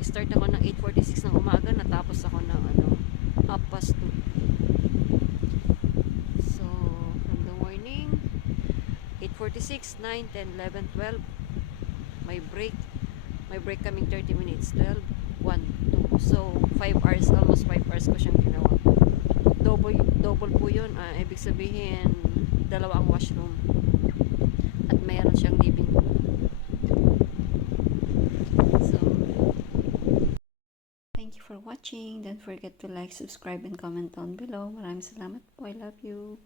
Nag-start ako ng 8:46 ng umaga, natapos ako ng 2:30. So, from the morning, 8:46, 9, 10, 11, 12. May break. May break kaming 30 minutes. 12, 1, 2. So, 5 hours, almost 5 hours ko siyang ginawa. Double po yun. Ibig sabihin, dalawa ang washroom. At mayroon siyang living room. So, thank you for watching. Don't forget to like, subscribe, and comment down below. Maraming salamat po. I love you.